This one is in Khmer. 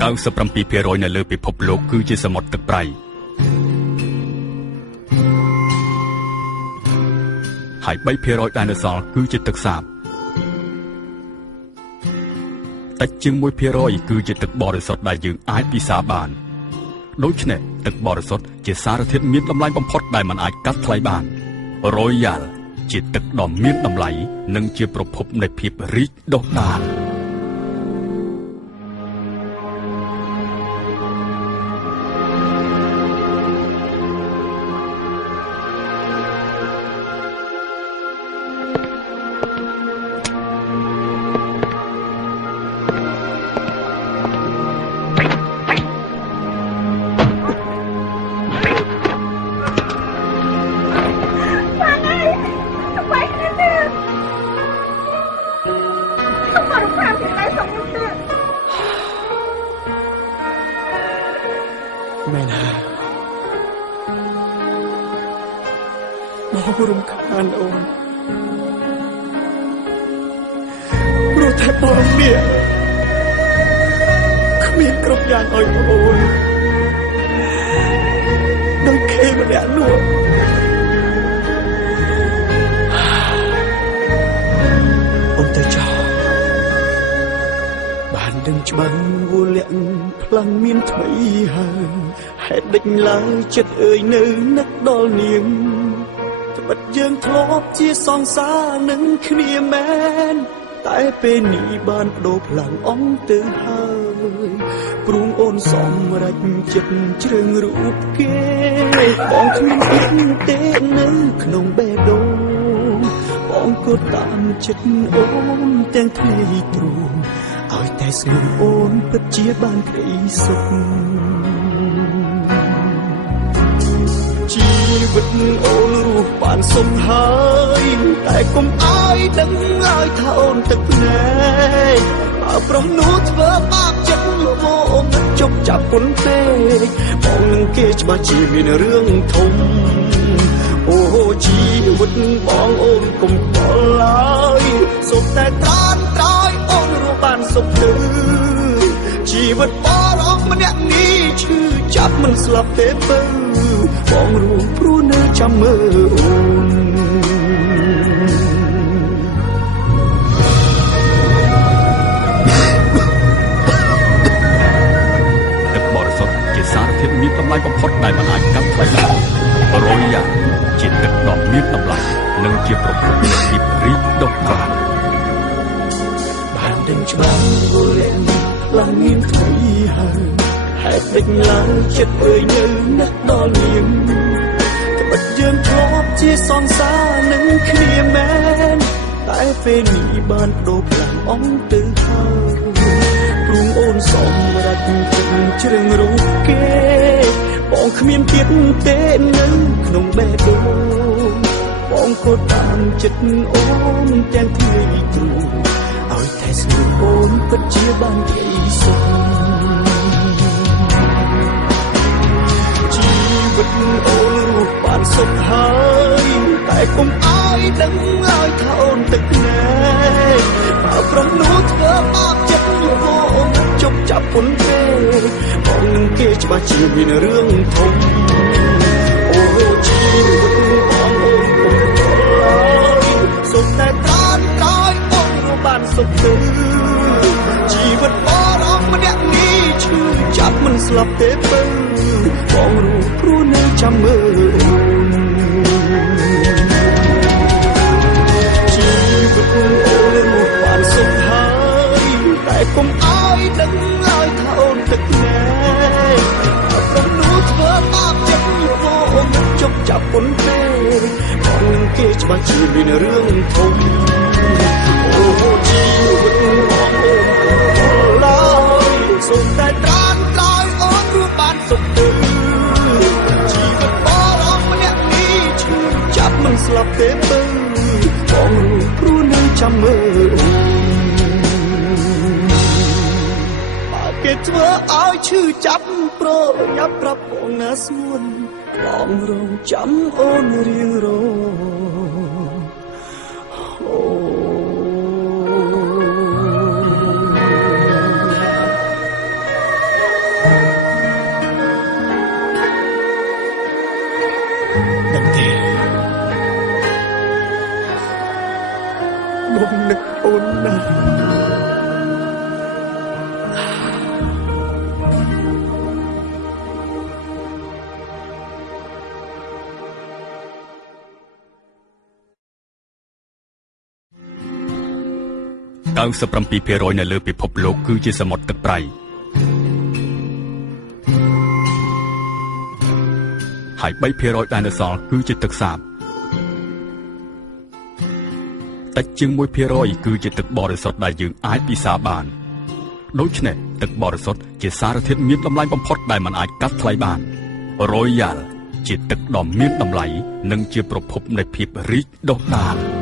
97% នៅលើពិភពលោកគឺជាសមុទ្រទឹកប្រៃហើយ 3% ដែលនៅសល់គឺជាទឹកសាបតិចជាង 1% គឺជាទឹកបរិសុទ្ធដែលយើងអាចពិសាបានដូច្នេះទឹកបរិសុទ្ធជាសារធាតុមានតម្លៃបំផុតដែលមិនអាចកាត់ថ្លៃបាន Royal ជាទឹកដ៏មានតម្លៃនិងជាប្រភពនៃភាពរីកដុះដាលមែនហើយបងរំខានអូនព្រោះតែបងនេះគ្មានគ្រប់យ៉ាងឲ្យអូនដូចគេម្នាក់នោះអូនទៅចោលបានដឹងច្បាស់វល់លាក់ផ្លាំងមានថ្មីហើយហេតុដេចឡើយចិត្តអើយនៅនឹកដល់នាងត្បិតយើងធ្លាប់ជាសង្សារនឹងគ្នាមែនតែពេលនេះបានបដូរផ្លាំងអស់ទៅហើយព្រមអូនសម្រេចចិត្តជ្រើងរូបគេបងគ្មានចិត្តទេនៅក្នុងបេះដូងបងក៏តាមចិត្តអូនទាំងថ្ងៃទ្រូងឲ្យតែស្ងួនអូនពិតជាបានក្តីសុខជីវិតអូនរស់បានសុខហើយតែកុំឲ្យដឹងឲ្យថាអូនទឹកភ្នែកបើប្រុសនោះធ្វើបាបចិត្តមកជប់ចាប់គុណពេកបងនឹងគេច្បាស់ជាមានរឿងធំអូជីវិតបងអូនកុំតល់ឡើយសុខតែត្រានត្រោយអូនរស់បានសុខទៅជីវិតបងអស់ម្នាក់នេះឈឺចាប់មិនស្លាប់ទេបើបងរួមព្រោះនៅចាំមើលអូនទឹកបរិសុទ្ធជាសារធាតុមានតម្លៃបំផុតដែលមិនអាចកាត់ថ្លៃបាន Royal ជាទឹកដ៏មានតម្លៃនិងជាប្រភពនៃភាពរីកដុះដាលបានដឹងច្បាស់វល់លាក់ឡើងមានថ្មីហើយហេតុដេចឡើយចិត្តអើយនៅនឹកដល់នាងត្បិតយើងធ្លាប់ជាសង្សារនឹងគ្នាមែនតែពេលនេះបានបដូរផ្លាំងអស់ទៅហើយព្រមអូនសម្រេចចិត្តជ្រើងរូបគេបងគ្មានទៀតទេនៅក្នុងបេះដូងបងក៏តាមចិត្តអូនទាំងថ្ងៃទ្រូងឲ្យតែស្គាល់អូនពិតជាបានក្តីសុខជីវិតអូនរស់បានសុខហើយតែកុំឲ្យដឹងឲ្យថាអូនទឹកភ្នែកបើប្រុសនោះធ្វើបាបចិត្តអូនជប់ចាប់គុណពេកបងនឹងគេច្បាស់ជាមានរឿងធំអូជីវិតបងអូនកុំតល់ឡើយសុខតែត្រានត្រោយអូនរស់បានសុខទៅជីវិតបងអស់ម្នាក់នេះឈឺចាប់មិនស្លាប់ទេបើបងរួមព្រោះនៅចាំមើលជីវិតអូនរស់បានសុខហើយតែកុំឲ្យដឹងឲ្យថាអូនទឹកភ្នែកប្រុសនោះធ្វើបាបចិត្តអូនជប់ចាប់គុណពេកបងនឹងគេច្បាស់ជាមានរឿងធំអូជីវិតបងអូនឡើយសូមតែត្រានត្រោយអូនរស់បានសុខទៅជីវិតបងអស់ម្នាក់នេះឈឺចាប់មិនស្លាប់ទេបើបងព្រោះនៅចាំមើលបើគេធ្វើឲ្យឈឺចាប់ប្រញាប់ប្រាប់បងណាស្ងួនបងរងចាំអូនរៀងរអូ បងនឹកអូនណាស់97% នៅលើពិភពលោកគឺជាសមុទ្រទឹកប្រៃហើយ 3% ដែលនៅសល់គឺជាទឹកសាបតិចជាង 1% គឺជាទឹកបរិសុទ្ធដែលយើងអាចពិសាបានដូច្នេះទឹកបរិសុទ្ធជាសារធាតុមានតម្លៃបំផុតដែលមិនអាចកាត់ថ្លៃបាន Royal ជាទឹកដ៏មានតម្លៃនិងជាប្រភពនៃភាពរីកដុះដាល